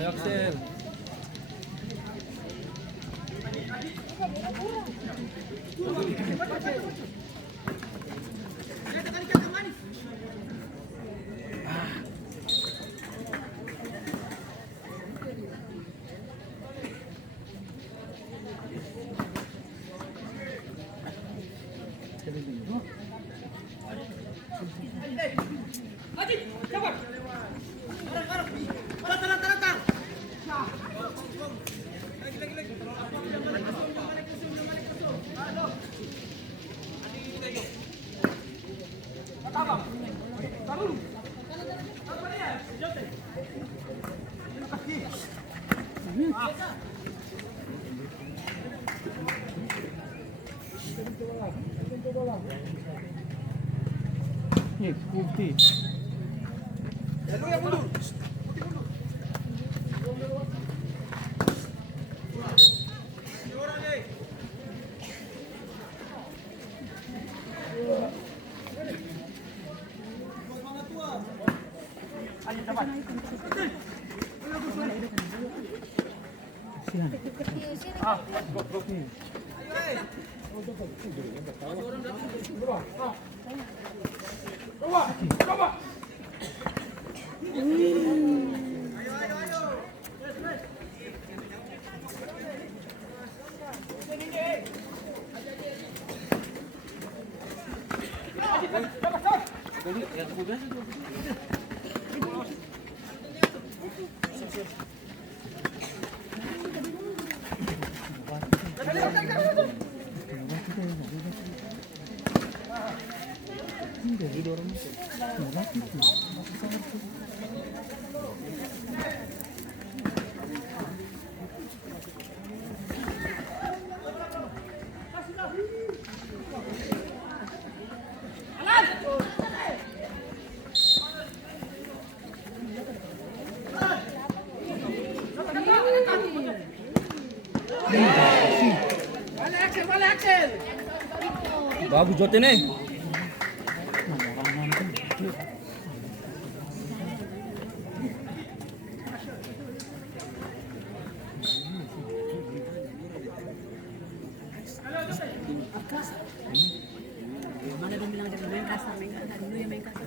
Ayo Axel. Nih, putih. Bagus jote nih. Mana dia bilang jangan main kasar, dulu yang main kasar.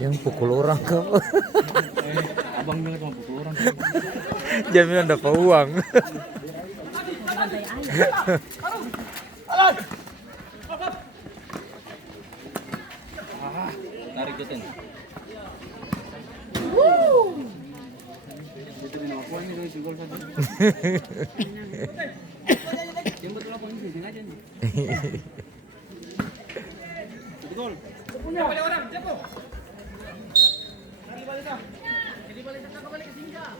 Yang pukul orang kau. Abang bilang cuma pukul orang. Jaminan dapat uang. Tarik joten. Dito rin ako. Kuha niyo yung gol sa atin. Yung betul ako hindi. Sengaja nih. Betul. Punya. Balik orang. Jatuh. Lari balik dah. Jadi balik dah kembali ke sini dah.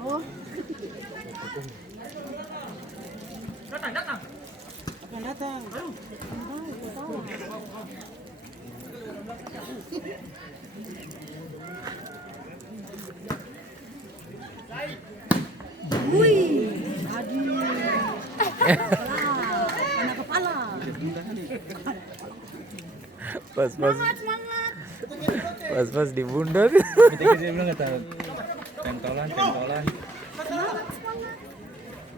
Oh. Datang. Akan datang. Ayo. Wih, tadi. Kena kepala. Pas Semangat. di bunda. Kita dia bilang kata pentolan. Semangat.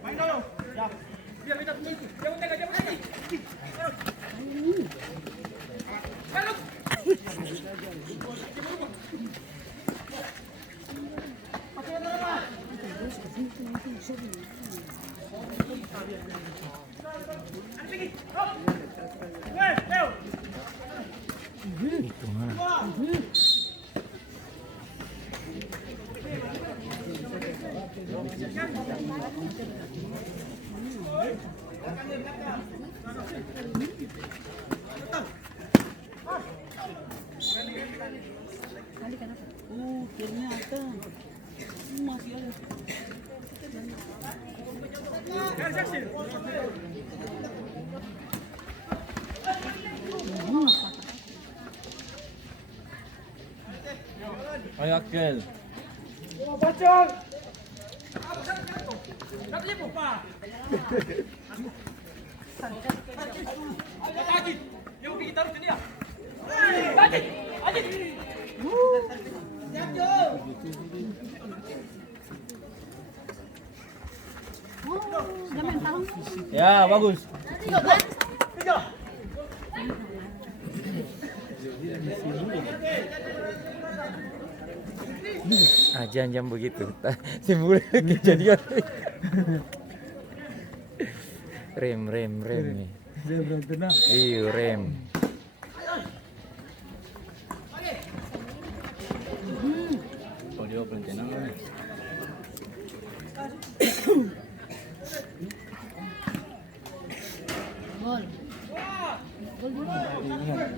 Main dulu. Ya. Biar kita mengikuti. Jangan jaga. Itu mana? Ternyata masih ada. Ayo Akel. Jangan tahu. Ya, bagus. Jangan begitu. Simbol kejadian. Rem nih. Iya, rem. Oh, dia belum tenang nih. Gol.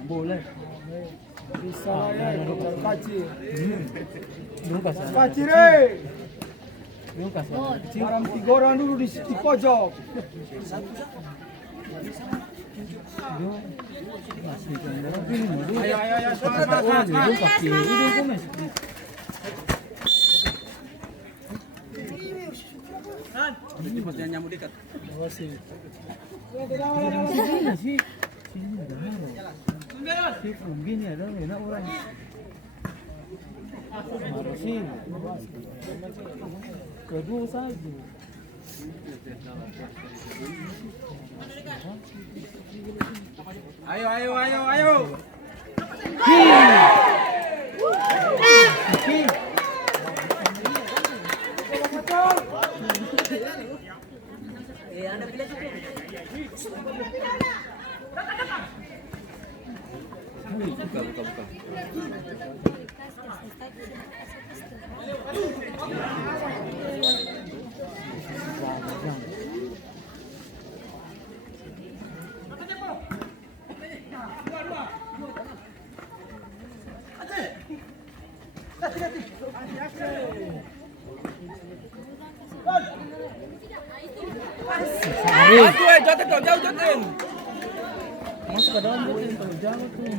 Boleh. Bisa ya, kalau kaci. Lukas. Kaci re. Lukas. Orang 3 orang dulu di pojok. Ayo, semangat. Cepat nyamuk dekat. Gini ada enak orang. Sih. Kedua saja. Ayo. Anda pilih siapa? Buka. Jotin dong, jauh jotin. Masuk ke dalam jotin tuh, jauh tuh.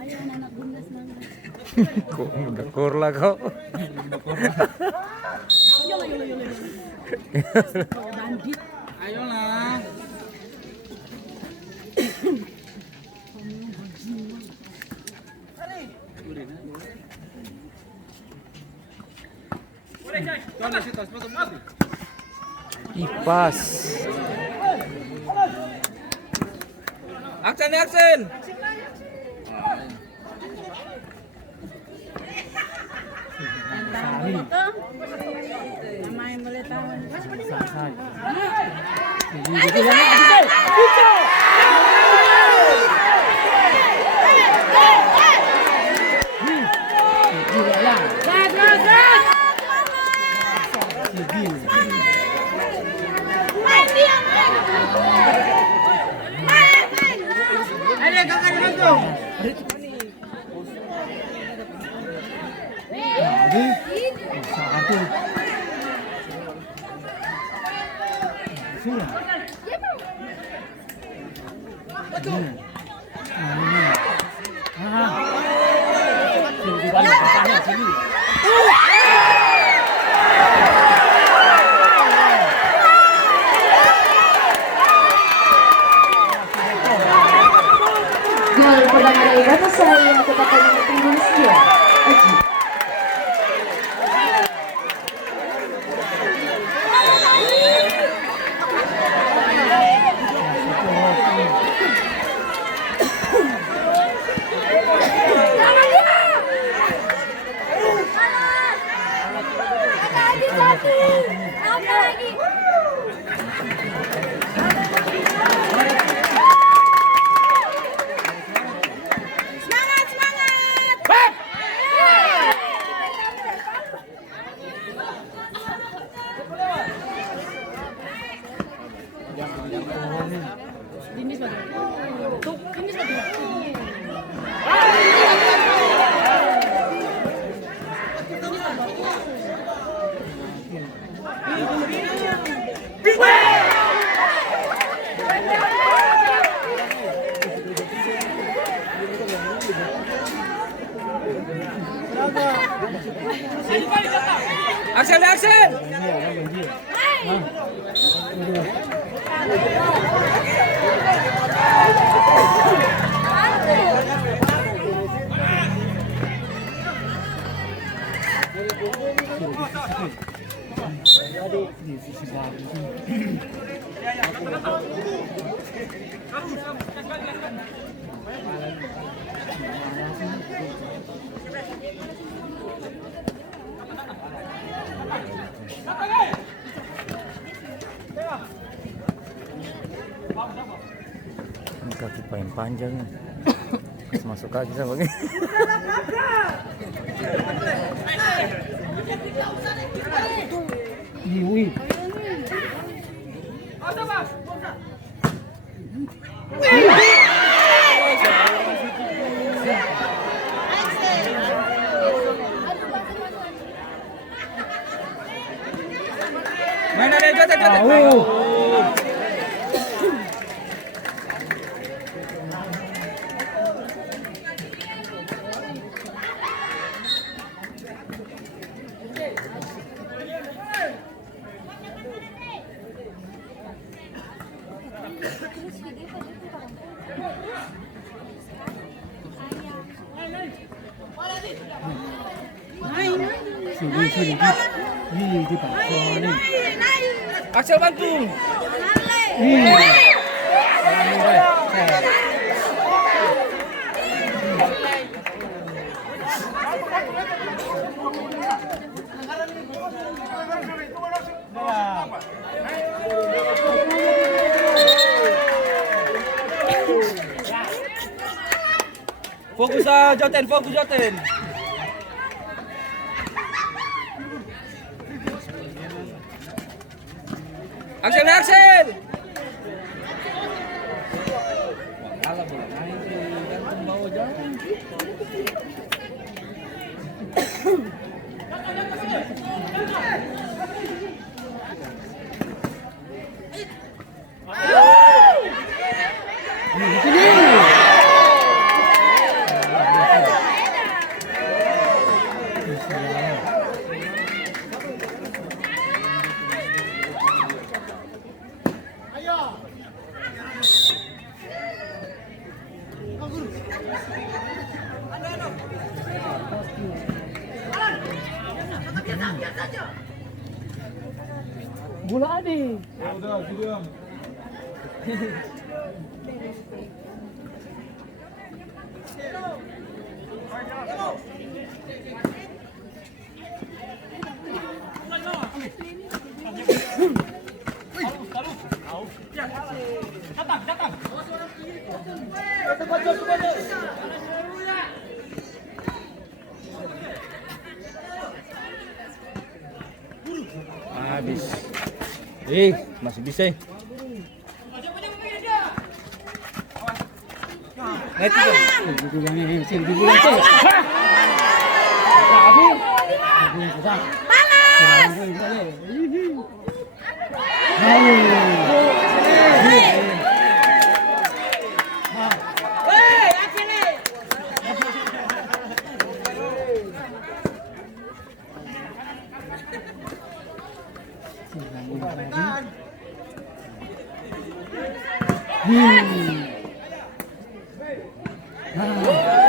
Ayo anak-anak bunda semangat. Kok mendekor lah kau. Yolah. Bandit. Ayolah. Ipas. Aksen. tahan dulu tuh. Main boleh tahan. Gol pertama dari Galatasaray yang mendapatkan nomor punggung 9, Aji. Aksen, aksen. Ini kaki paling panjang nih. Pas masuk kaki sama begini. Wih. Mana dia jotet, jotet. Aksel bantu. Fokus Joten, fokus Joten. Aksen, aksen. Kalah bola main gantung bawa jalan. Bola Ade. habis. Masih bisa. Net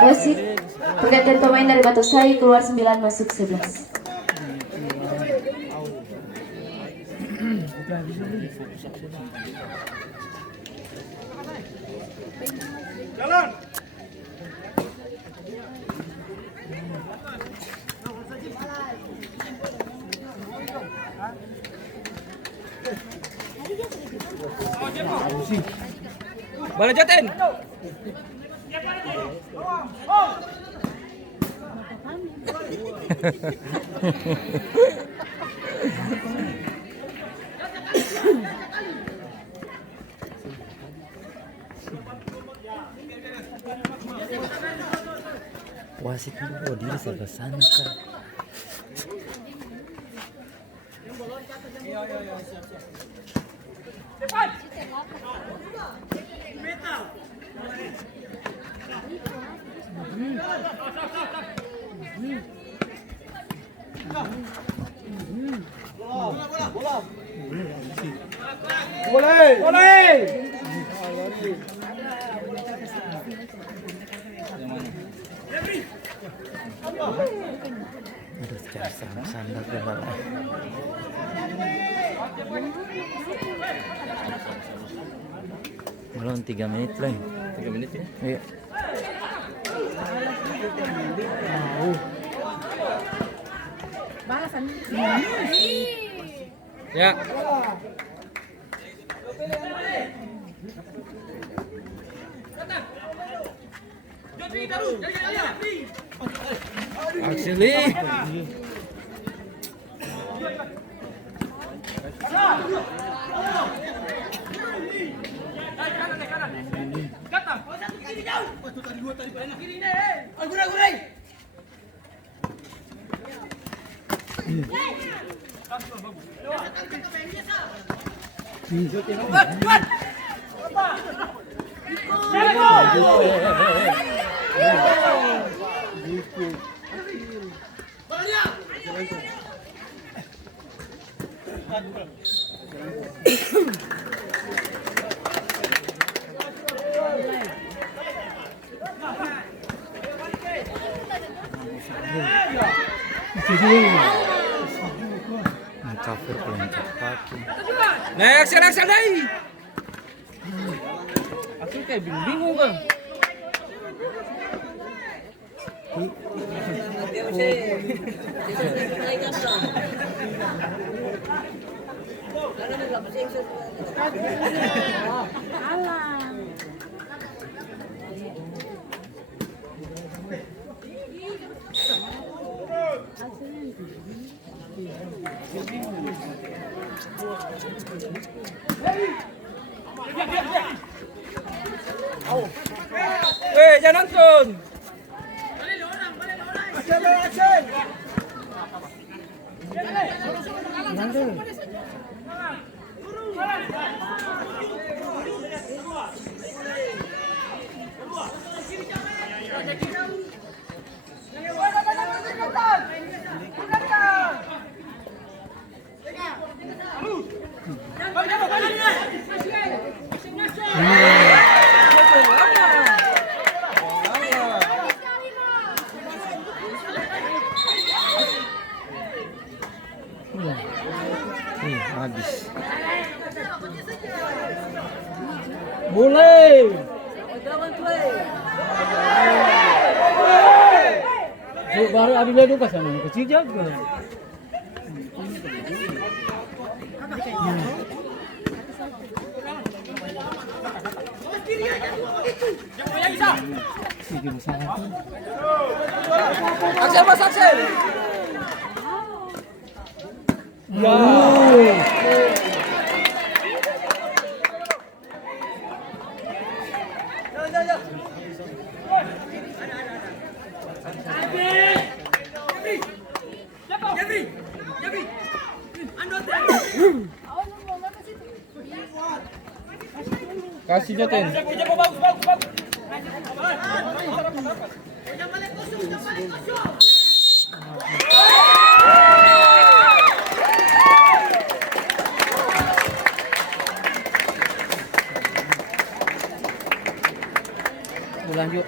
Wasit pergantian pemain dari Batasari keluar 9 masuk 11. jalan. Bola Jatin. Wasit dulu diri serba sana kah? Aduh, cari sandal benar. Belum 3 menit lagi. 3 menit ya. Iya. Ya. Actually. Kafir paling cepat. Next, deh. Aku kayak bingung kan. Jangan nonton. Habis. Mulai. Baru ada dulu pas sama kecil jago. Aksel, Mas Aksel. Ya. Kasih Jotin. Lanjut.